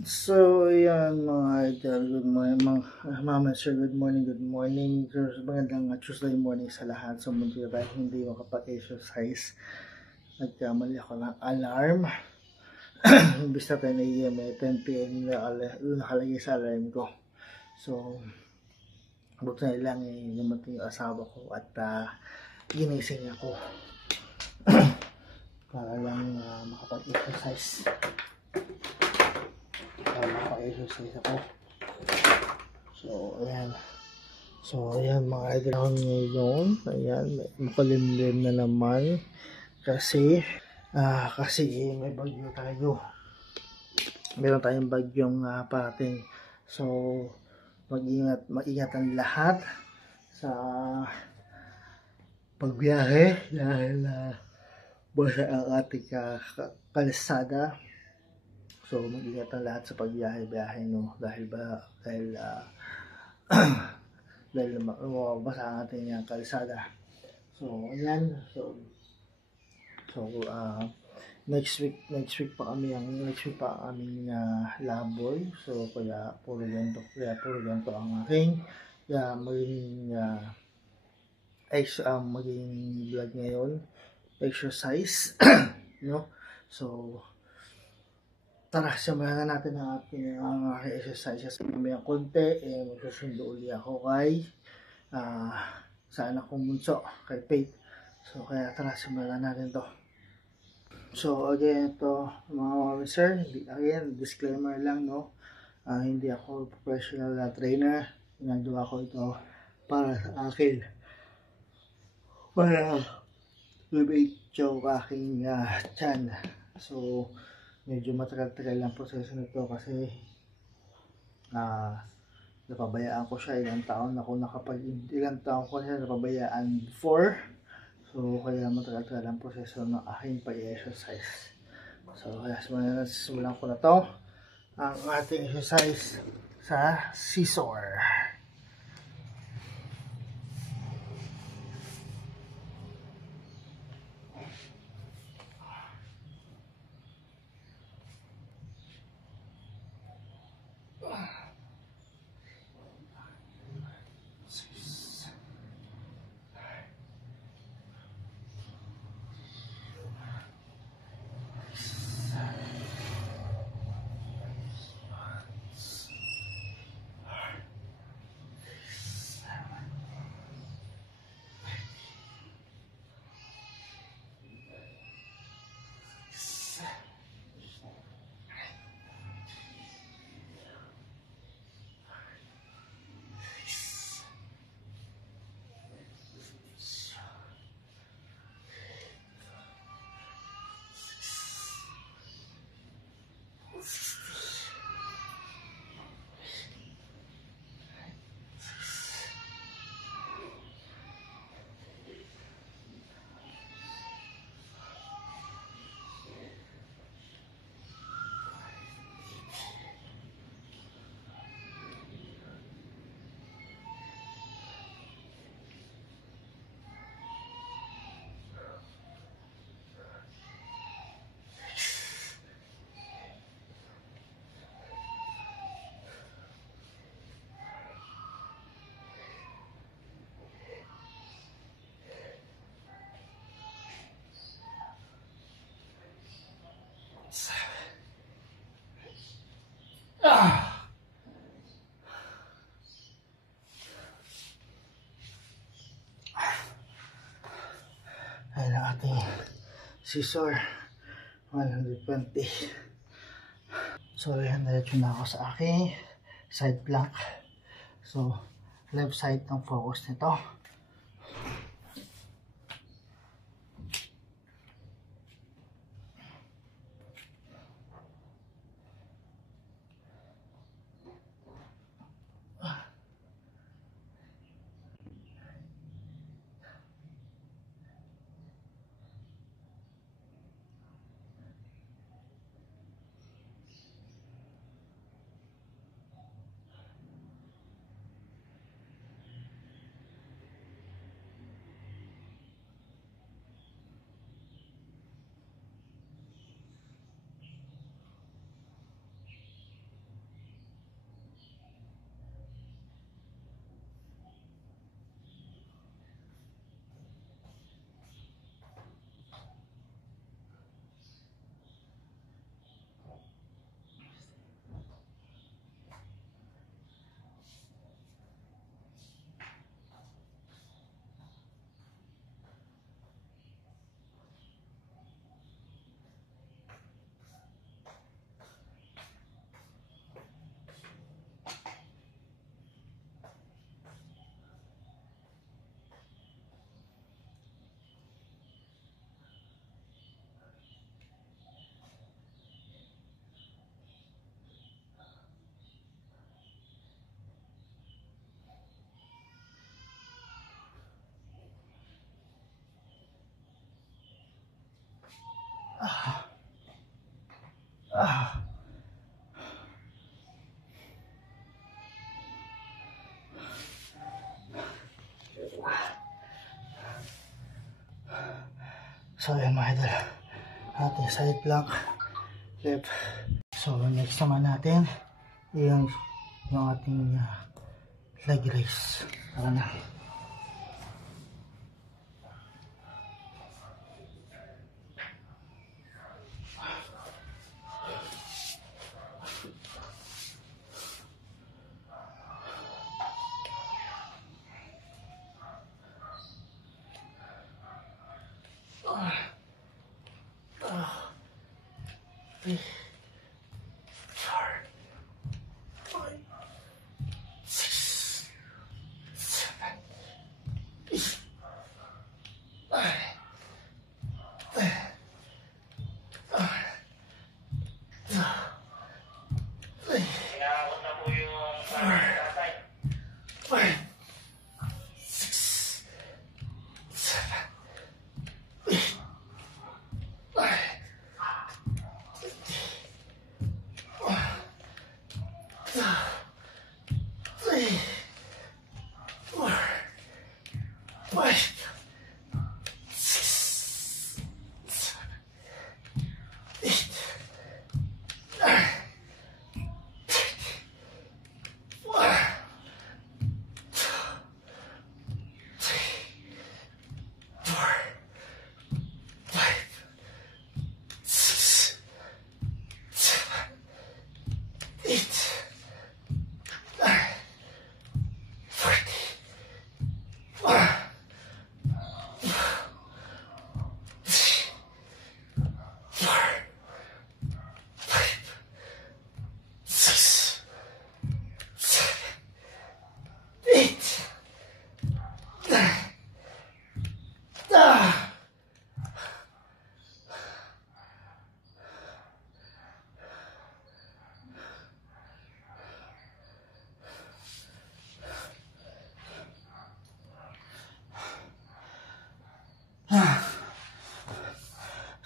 So, ayan mga idol, good morning, mama sir, good morning, magandang Tuesday morning sa lahat. So, munti ba hindi makapag-exercise, nagkamali ako ng alarm. Imbis na 10 a.m. 10 p.m. nakalagay sa alarm ko. So, buti na lang dumating yung asawa ko at ginising ako para lang makapag-exercise. Makaka-exercise ako. So, ayan mga idol ngayon. Ayan, makulimlim na naman. Kasi may bagyo tayo. Meron tayong bagyong parating. So, mag-ingat ang lahat sa pagbiyahe dahil basa ang ating kalsada. So, mag-ingat ang lahat sa pagbiyahe no, dahil mabasa ang ating kalsada. So, ayan. So next week pa aming laboy. So, kaya puro ganito ang aking maging vlog ngayon. Exercise, no? So, tara, simulan na natin ang aking exercises. Mamayang konti, magsusundo uli ako kay sa anak kong bunso, kay Faith. So, kaya tara, simulan natin to. So, again, ito, mga sir, again, disclaimer lang, no? Hindi ako professional trainer. Ginagawa ko ito para sa akin. Para lumit-show aking chan. So, medyo matagal-tagal lang proseso nito kasi napabayaan ko siya ilang taon ko siya napabayaan before. So kaya matagal-tagal ang proseso ng aking pag-exercise. So kaya simulan ko na to ang ating exercise sa scissor. Ayan ang ating scissor 120. So ayan, diretso na ako sa aking side plank. So left side ang focus nito. So yan mga idol, ating side plank left. So next naman natin yung ating leg raise. Tara na.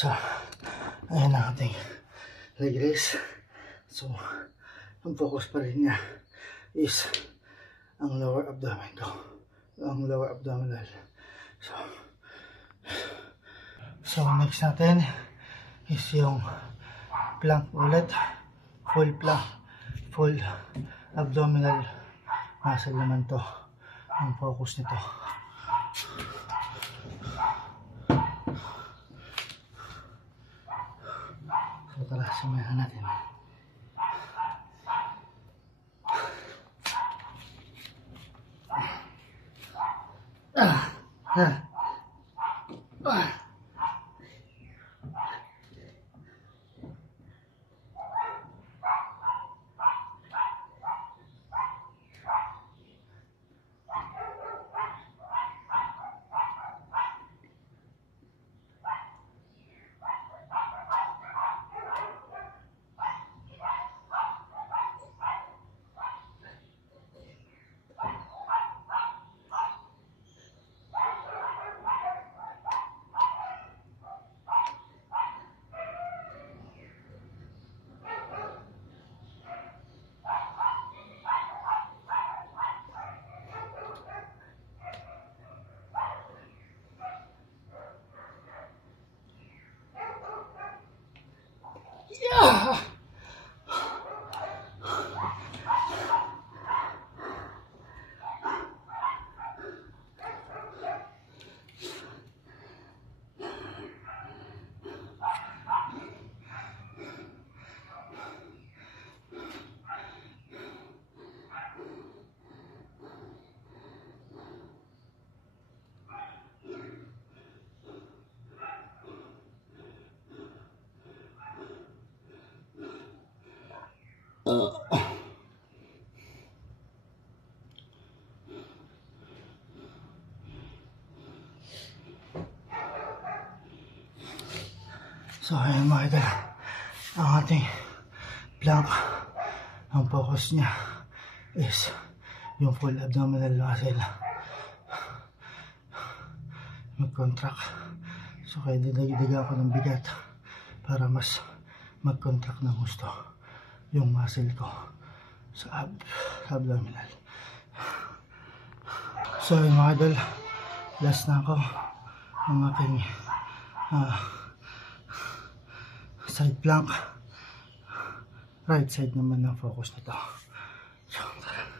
So, ayan ang ating leg raise. So, ang focus pa rin niya is ang lower abdomen ko. Ang lower abdominal. So next natin is yung plank ulit. Full plank. Full abdominal muscle naman to. Ang focus nito. So tara, simulan natin. So ayan mga idol, ang ating plank, ang focus niya is yung full abdominal muscle. Mag-contract. So kaya didagdagan ako ng bigat para mas mag-contract ng gusto yung muscle ko sa abdominal. So yun mga idol, last na ako ng aking side plank. Right side naman ng focus nito. So, tara.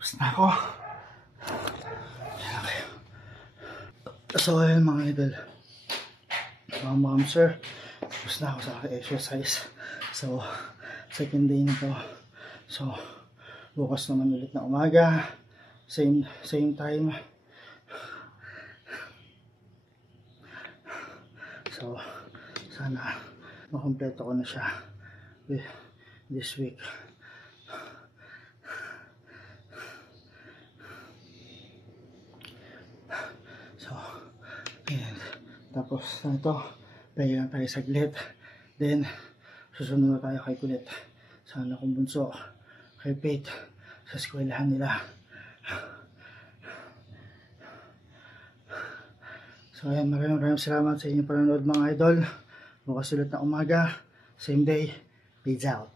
Basta na ako. So ayun mga idol, ma'am sir, basta na ako sa exercise. So second day na to. So bukas naman ulit na umaga, same time. So sana makompleto ko na siya this week. So ayan, tapos na ito, pahinga tayo saglit, then susunod na tayo kay Kulit, sana kung bunso, kay Faith sa eskwelahan nila. So ayan, maraming salamat sa inyong panonood mga idol. Bukas ulit na umaga, same day, peace out.